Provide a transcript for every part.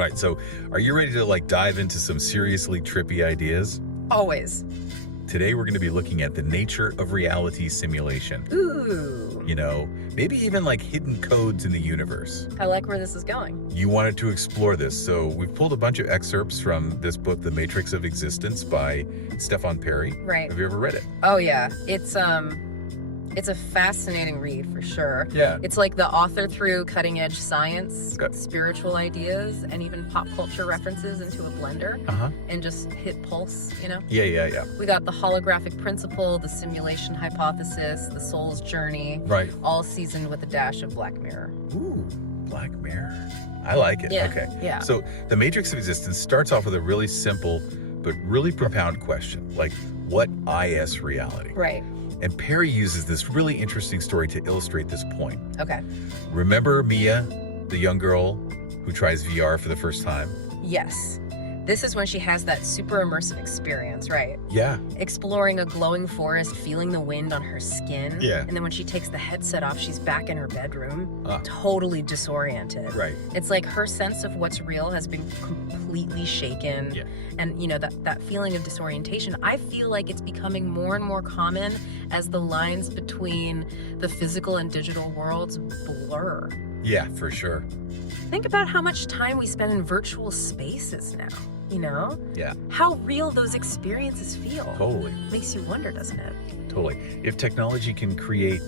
Right, so are you ready to like dive into some seriously trippy ideas? Always. Today we're going to be looking at the nature of reality simulation. Ooh. You know, maybe even like hidden codes in the universe. I like where this is going. You wanted to explore this, so we've pulled a bunch of excerpts from this book, The Matrix of Existence by Stephen Perry. Right. Have you ever read it? Oh yeah. It's a fascinating read for sure. Yeah. It's like the author threw cutting edge science, Okay. spiritual ideas, and even pop culture references into a blender and just hit pulse, you know? Yeah. We got the holographic principle, the simulation hypothesis, the soul's journey, Right. all seasoned with a dash of Black Mirror. Ooh, Black Mirror. I like it. Yeah. Okay. Yeah. So The Matrix of Existence starts off with a really simple but really profound question, like what is reality? Right. And Perry uses this really interesting story to illustrate this point. Okay. Remember Mia, the young girl who tries VR for the first time? Yes. This is when she has that super immersive experience, right? Yeah. Exploring a glowing forest, feeling the wind on her skin. Yeah. And then when she takes the headset off, she's back in her bedroom, totally disoriented. Right. It's like her sense of what's real has been completely shaken. Yeah. And, you know, that feeling of disorientation, I feel like it's becoming more and more common as the lines between the physical and digital worlds blur. Yeah, for sure. Think about how much time we spend in virtual spaces now, you know? Yeah. How real those experiences feel. Totally. Makes you wonder, doesn't it? Totally. If technology can create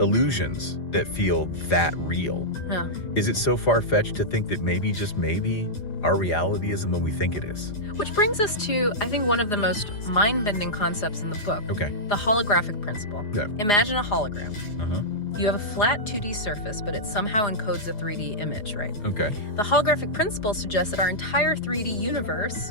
illusions that feel that real, Yeah. is it so far-fetched to think that maybe, just maybe, our reality isn't what we think it is? Which brings us to, I think, one of the most mind-bending concepts in the book. Okay. The holographic principle. Yeah. Imagine a hologram. Uh-huh. You have a flat 2D surface, but it somehow encodes a 3D image, right? Okay. The holographic principle suggests that our entire 3D universe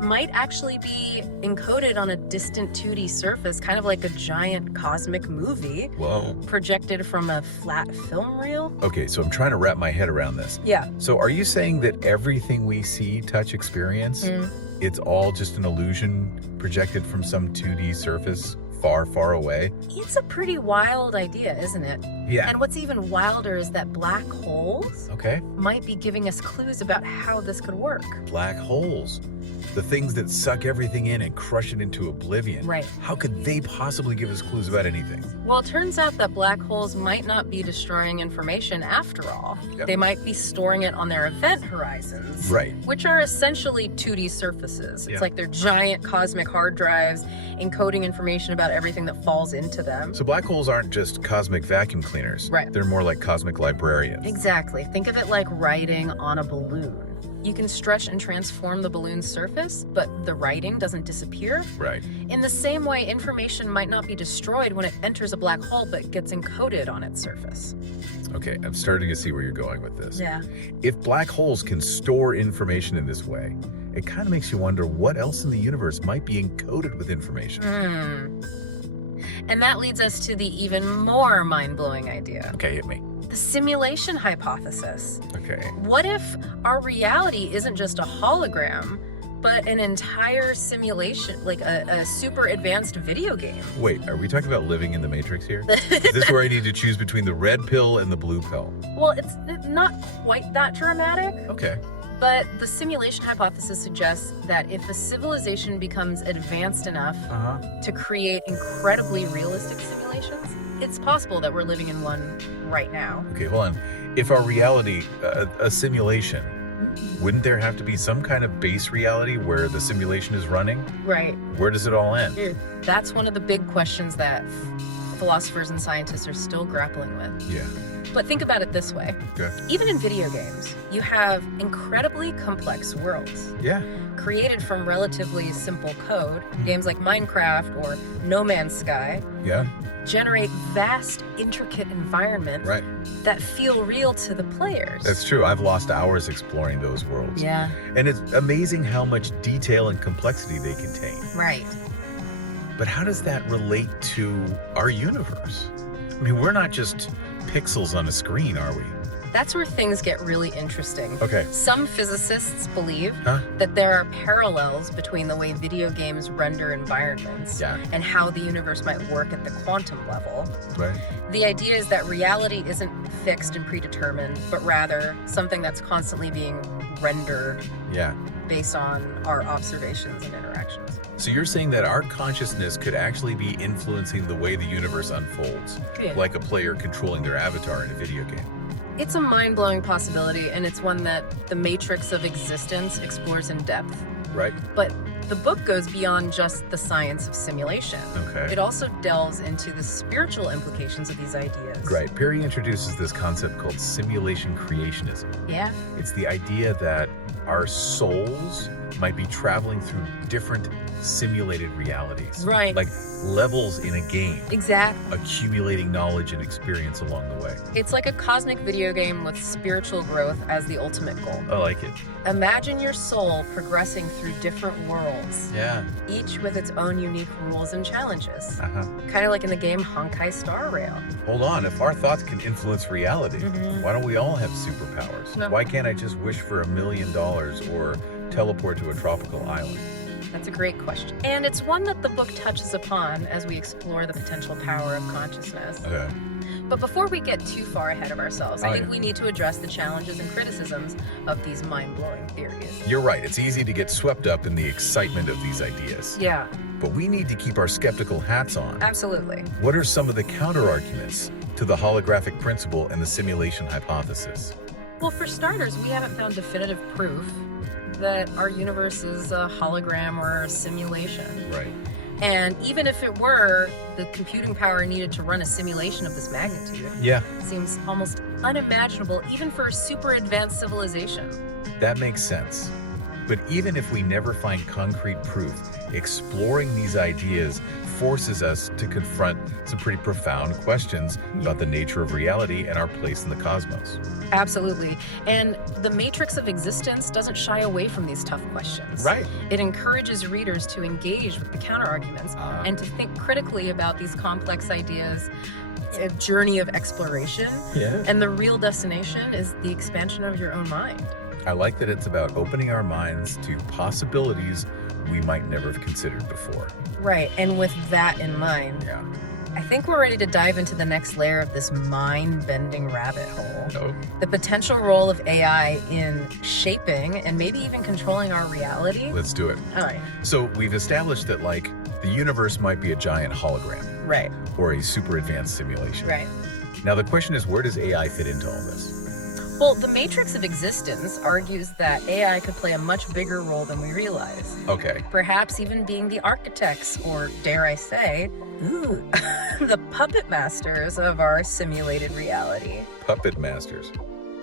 might actually be encoded on a distant 2D surface, kind of like a giant cosmic movie Whoa. projected from a flat film reel. Okay, so I'm trying to wrap my head around this. Yeah. So are you saying that everything we see, touch, experience, it's all just an illusion projected from some 2D surface far, far away? It's a pretty wild idea, isn't it? Yeah. And what's even wilder is that black holes Okay. might be giving us clues about how this could work. Black holes. The things that suck everything in and crush it into oblivion. Right. How could they possibly give us clues about anything? Well, it turns out that black holes might not be destroying information after all. Yep. They might be storing it on their event horizons. Right. Which are essentially 2D surfaces. It's Yeah. like they're giant cosmic hard drives encoding information about everything that falls into them. So black holes aren't just cosmic vacuum cleaners. Right. They're more like cosmic librarians. Exactly. Think of it like writing on a balloon. You can stretch and transform the balloon's surface, but the writing doesn't disappear. Right. In the same way, information might not be destroyed when it enters a black hole, but gets encoded on its surface. Okay, I'm starting to see where you're going with this. Yeah. If black holes can store information in this way, it kind of makes you wonder what else in the universe might be encoded with information. And that leads us to the even more mind-blowing idea. Okay, hit me. The simulation hypothesis. Okay. What if our reality isn't just a hologram, but an entire simulation, like a super advanced video game? Wait, are we talking about living in the Matrix here? Is this where I need to choose between the red pill and the blue pill? Well, it's not quite that dramatic, Okay. but the simulation hypothesis suggests that if a civilization becomes advanced enough to create incredibly realistic simulations, it's possible that we're living in one right now. Okay, hold on. If our reality, a simulation, wouldn't there have to be some kind of base reality where the simulation is running? Right. Where does it all end? That's one of the big questions that philosophers and scientists are still grappling with. Yeah. But think about it this way. Okay. Even in video games, you have incredibly complex worlds Yeah. created from relatively simple code. Games like Minecraft or No Man's Sky Yeah. generate vast, intricate environments Right. that feel real to the players. That's true. I've lost hours exploring those worlds. Yeah, And it's amazing how much detail and complexity they contain. right. But how does that relate to our universe? I mean, we're not just pixels on a screen, are we? That's where things get really interesting. Okay. Some physicists believe Huh? that there are parallels between the way video games render environments Yeah. and how the universe might work at the quantum level. Right. The idea is that reality isn't fixed and predetermined, but rather something that's constantly being rendered Yeah. based on our observations and interactions. So you're saying that our consciousness could actually be influencing the way the universe unfolds, Yeah. like a player controlling their avatar in a video game. It's a mind-blowing possibility, and it's one that the matrix of existence explores in depth. Right? But the book goes beyond just the science of simulation. Okay. It also delves into the spiritual implications of these ideas. Right. Perry introduces this concept called simulation creationism. Yeah. It's the idea that our souls might be traveling through different simulated realities. Right. Like levels in a game, Exactly. accumulating knowledge and experience along the way. It's like a cosmic video game with spiritual growth as the ultimate goal. I like it. Imagine your soul progressing through different worlds, Yeah. each with its own unique rules and challenges. Uh-huh. Kind of like in the game Honkai Star Rail. Hold on, if our thoughts can influence reality, Mhm. why don't we all have superpowers? No. Why can't I just wish for $1 million or teleport to a tropical island? That's a great question. And it's one that the book touches upon as we explore the potential power of consciousness. Okay. But before we get too far ahead of ourselves, I Oh, think yeah. we need to address the challenges and criticisms of these mind-blowing theories. You're right, it's easy to get swept up in the excitement of these ideas. Yeah, But we need to keep our skeptical hats on. absolutely. What are some of the counter-arguments to the holographic principle and the simulation hypothesis? Well, for starters, we haven't found definitive proof that our universe is a hologram or a simulation. Right. And even if it were, the computing power needed to run a simulation of this magnitude Yeah, seems almost unimaginable, even for a super advanced civilization. that makes sense. But even if we never find concrete proof, exploring these ideas forces us to confront some pretty profound questions about the nature of reality and our place in the cosmos. Absolutely. And the matrix of existence doesn't shy away from these tough questions. Right. It encourages readers to engage with the counterarguments and to think critically about these complex ideas. A journey of exploration, Yeah. and the real destination is the expansion of your own mind. I like that it's about opening our minds to possibilities we might never have considered before. Right. And with that in mind, Yeah. I think we're ready to dive into the next layer of this mind-bending rabbit hole. Oh, The potential role of AI in shaping and maybe even controlling our reality. let's do it. All right. So we've established that, like, the universe might be a giant hologram Right. or a super advanced simulation. Right. Now the question is, where does AI fit into all this? Well, the matrix of existence argues that AI could play a much bigger role than we realize. Okay. Perhaps even being the architects, or dare I say, the puppet masters of our simulated reality. Puppet masters.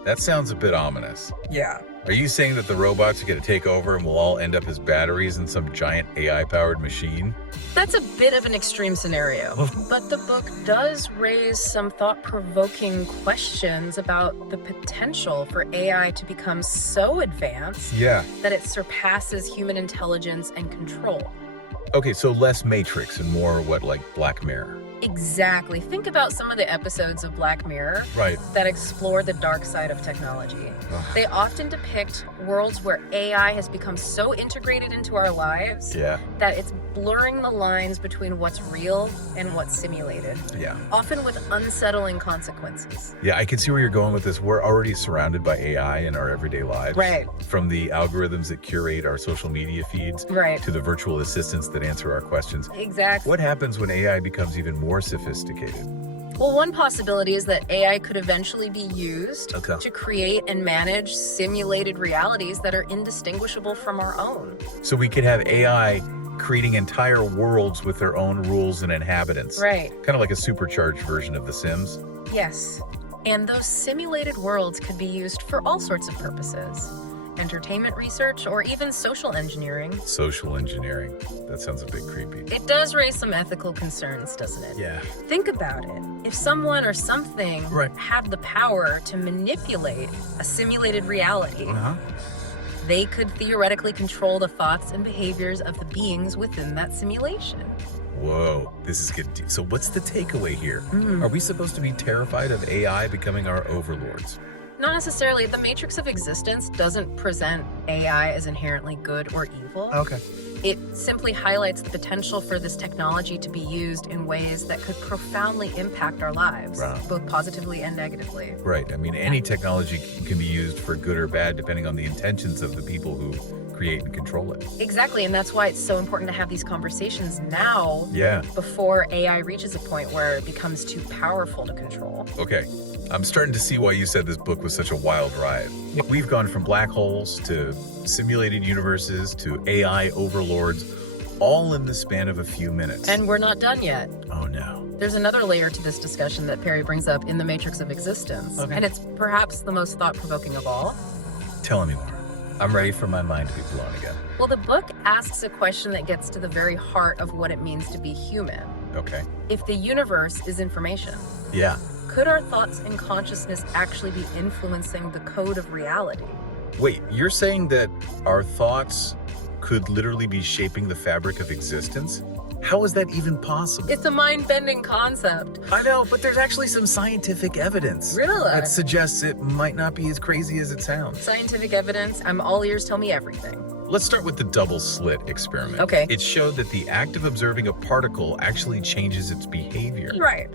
That sounds a bit ominous. Yeah. Are you saying that the robots are going to take over and we'll all end up as batteries in some giant AI-powered machine? That's a bit of an extreme scenario, but the book does raise some thought-provoking questions about the potential for AI to become so advanced Yeah. that it surpasses human intelligence and control. Okay, so less Matrix and more what, like Black Mirror? Exactly. Think about some of the episodes of Black Mirror Right. that explore the dark side of technology. They often depict worlds where AI has become so integrated into our lives Yeah. that it's blurring the lines between what's real and what's simulated, Yeah. often with unsettling consequences. Yeah, I can see where you're going with this. We're already surrounded by AI in our everyday lives. Right. From the algorithms that curate our social media feeds Right. to the virtual assistants that answer our questions. Exactly. What happens when AI becomes even more sophisticated? Well, one possibility is that AI could eventually be used Okay. to create and manage simulated realities that are indistinguishable from our own. So we could have AI creating entire worlds with their own rules and inhabitants. Right. Kind of like a supercharged version of The Sims. Yes. And those simulated worlds could be used for all sorts of purposes. Entertainment research, or even social engineering. Social engineering. That sounds a bit creepy. It does raise some ethical concerns, doesn't it? Yeah. Think about it. If someone or something Right. had the power to manipulate a simulated reality, Uh-huh. they could theoretically control the thoughts and behaviors of the beings within that simulation. Whoa, this is getting deep. So what's the takeaway here? Mm. Are we supposed to be terrified of AI becoming our overlords? Not necessarily. The matrix of existence doesn't present AI as inherently good or evil. Okay. It simply highlights the potential for this technology to be used in ways that could profoundly impact our lives, Wow. both positively and negatively. Right. I mean, any technology can be used for good or bad depending on the intentions of the people who create and control it. Exactly, and that's why it's so important to have these conversations now Yeah. before AI reaches a point where it becomes too powerful to control. Okay. I'm starting to see why you said this book was such a wild ride. We've gone from black holes to simulated universes to AI overlords, all in the span of a few minutes. And we're not done yet. Oh no. There's another layer to this discussion that Perry brings up in The Matrix of Existence, Okay. and it's perhaps the most thought-provoking of all. Tell me more. I'm ready for my mind to be blown again. Well, the book asks a question that gets to the very heart of what it means to be human. Okay. If the universe is information, Yeah. could our thoughts and consciousness actually be influencing the code of reality? Wait, you're saying that our thoughts could literally be shaping the fabric of existence? How is that even possible? It's a mind-bending concept. I know, but there's actually some scientific evidence Really? that suggests it might not be as crazy as it sounds. Scientific evidence, I'm all ears, tell me everything. Let's start with the double slit experiment. Okay. It showed that the act of observing a particle actually changes its behavior. Right.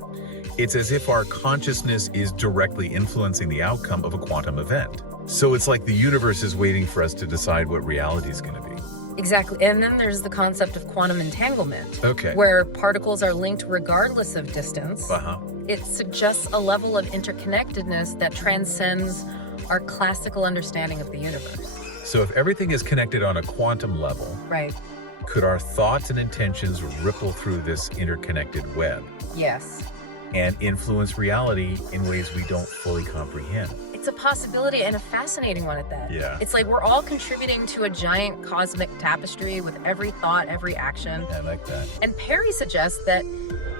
It's as if our consciousness is directly influencing the outcome of a quantum event. So it's like the universe is waiting for us to decide what reality is going to be. Exactly. And then there's the concept of quantum entanglement, Okay. where particles are linked regardless of distance. Uh-huh. It suggests a level of interconnectedness that transcends our classical understanding of the universe. So if everything is connected on a quantum level, Right. could our thoughts and intentions ripple through this interconnected web Yes. and influence reality in ways we don't fully comprehend? It's a possibility and a fascinating one at that. Yeah. It's like we're all contributing to a giant cosmic tapestry with every thought, every action. I like that. And Perry suggests that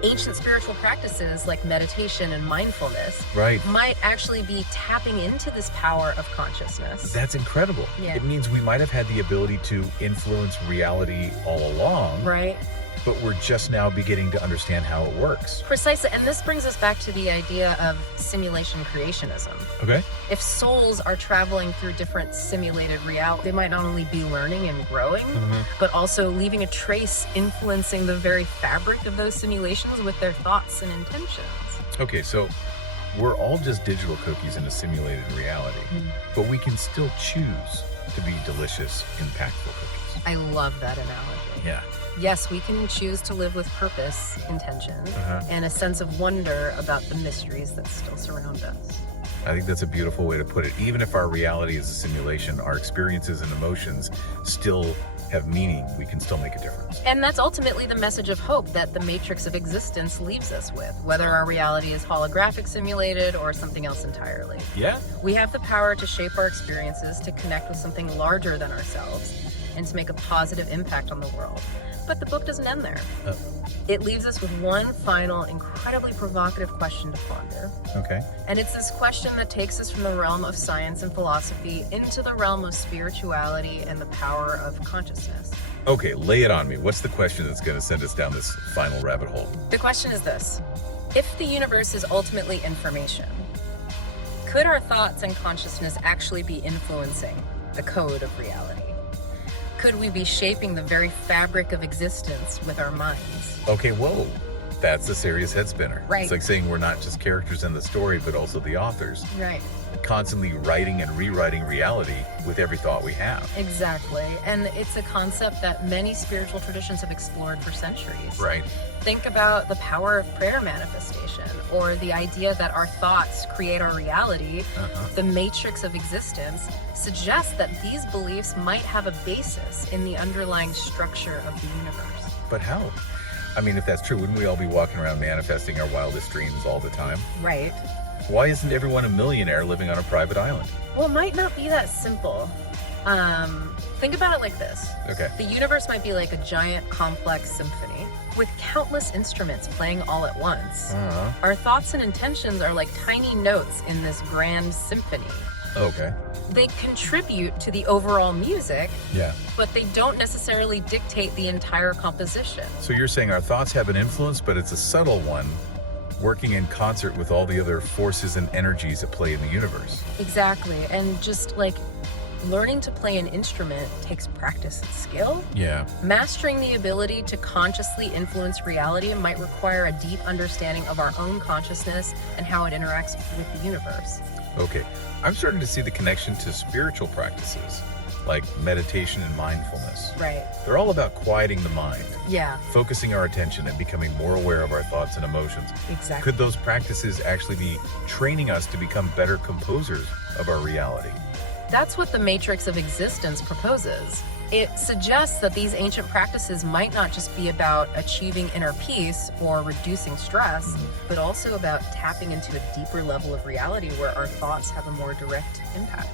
ancient spiritual practices like meditation and mindfulness Right. might actually be tapping into this power of consciousness. That's incredible. Yeah. It means we might have had the ability to influence reality all along, Right? but we're just now beginning to understand how it works. Precisely. And this brings us back to the idea of simulation creationism. Okay. If souls are traveling through different simulated reality, they might not only be learning and growing, but also leaving a trace influencing the very fabric of those simulations with their thoughts and intentions. Okay, so we're all just digital cookies in a simulated reality, but we can still choose to be delicious, impactful cookies. I love that analogy. Yeah. Yes, we can choose to live with purpose, intention, and a sense of wonder about the mysteries that still surround us. I think that's a beautiful way to put it. Even if our reality is a simulation, our experiences and emotions still have meaning. We can still make a difference. And that's ultimately the message of hope that the matrix of existence leaves us with, whether our reality is holographic simulated or something else entirely. Yeah. We have the power to shape our experiences, to connect with something larger than ourselves, and to make a positive impact on the world. But the book doesn't end there. It leaves us with one final, incredibly provocative question to ponder. Okay. And it's this question that takes us from the realm of science and philosophy into the realm of spirituality and the power of consciousness. Okay, lay it on me. What's the question that's going to send us down this final rabbit hole? The question is this: if the universe is ultimately information, could our thoughts and consciousness actually be influencing the code of reality? Could we be shaping the very fabric of existence with our minds? Okay, whoa. That's a serious head spinner. Right. It's like saying we're not just characters in the story, but also the authors, Right. constantly writing and rewriting reality with every thought we have. Exactly. And it's a concept that many spiritual traditions have explored for centuries. Right. Think about the power of prayer manifestation, or the idea that our thoughts create our reality. The matrix of existence suggests that these beliefs might have a basis in the underlying structure of the universe. But how? I mean, if that's true, wouldn't we all be walking around manifesting our wildest dreams all the time? Right. Why isn't everyone a millionaire living on a private island? Well, it might not be that simple. Think about it like this. Okay. The universe might be like a giant, complex symphony with countless instruments playing all at once. Our thoughts and intentions are like tiny notes in this grand symphony. Okay. They contribute to the overall music, Yeah. but they don't necessarily dictate the entire composition. So you're saying our thoughts have an influence, but it's a subtle one, working in concert with all the other forces and energies at play in the universe. Exactly. And just like learning to play an instrument takes practice and skill. Yeah. Mastering the ability to consciously influence reality might require a deep understanding of our own consciousness and how it interacts with the universe. Okay, I'm starting to see the connection to spiritual practices like meditation and mindfulness. Right. They're all about quieting the mind, Yeah, focusing our attention, and becoming more aware of our thoughts and emotions. exactly. Could those practices actually be training us to become better composers of our reality? That's what the matrix of existence proposes. It suggests that these ancient practices might not just be about achieving inner peace or reducing stress, but also about tapping into a deeper level of reality where our thoughts have a more direct impact.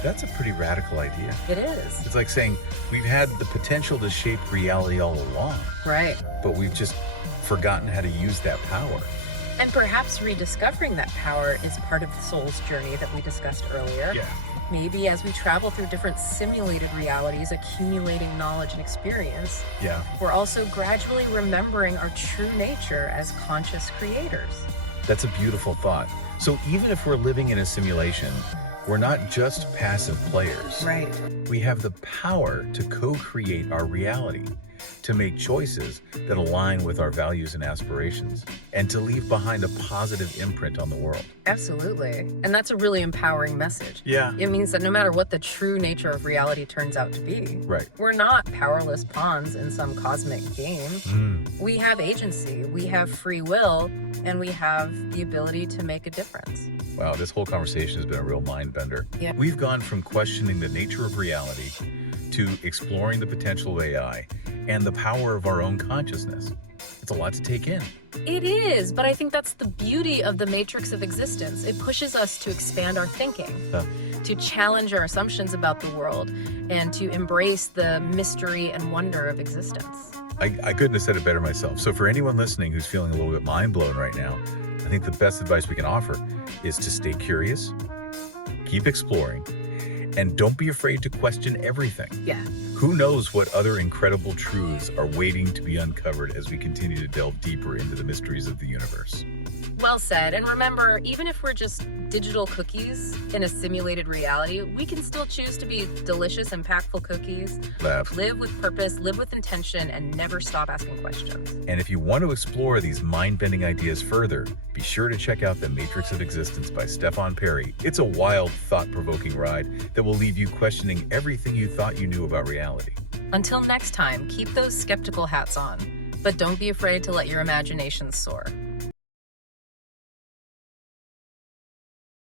That's a pretty radical idea. It is. It's like saying we've had the potential to shape reality all along, Right. but we've just forgotten how to use that power. And perhaps rediscovering that power is part of the soul's journey that we discussed earlier. Yeah. Maybe as we travel through different simulated realities, accumulating knowledge and experience, Yeah. we're also gradually remembering our true nature as conscious creators. That's a beautiful thought. So even if we're living in a simulation, we're not just passive players. Right. We have the power to co-create our reality, to make choices that align with our values and aspirations, and to leave behind a positive imprint on the world. Absolutely. And that's a really empowering message. Yeah. It means that no matter what the true nature of reality turns out to be, Right. we're not powerless pawns in some cosmic game. We have agency, we have free will, and we have the ability to make a difference. Wow, this whole conversation has been a real mind bender. Yeah. We've gone from questioning the nature of reality to exploring the potential of AI and the power of our own consciousness. It's a lot to take in. It is, but I think that's the beauty of the matrix of existence. It pushes us to expand our thinking, to challenge our assumptions about the world, and to embrace the mystery and wonder of existence. I couldn't have said it better myself. So for anyone listening who's feeling a little bit mind blown right now, I think the best advice we can offer is to stay curious, keep exploring, and don't be afraid to question everything. Yeah. Who knows what other incredible truths are waiting to be uncovered as we continue to delve deeper into the mysteries of the universe. Well said. And remember, even if we're just digital cookies in a simulated reality, we can still choose to be delicious, impactful cookies, Laugh. live with purpose, live with intention, and never stop asking questions. And if you want to explore these mind-bending ideas further, be sure to check out The Matrix of Existence by Stefan Perry. It's a wild, thought-provoking ride that will leave you questioning everything you thought you knew about reality. Until next time, keep those skeptical hats on, but don't be afraid to let your imagination soar.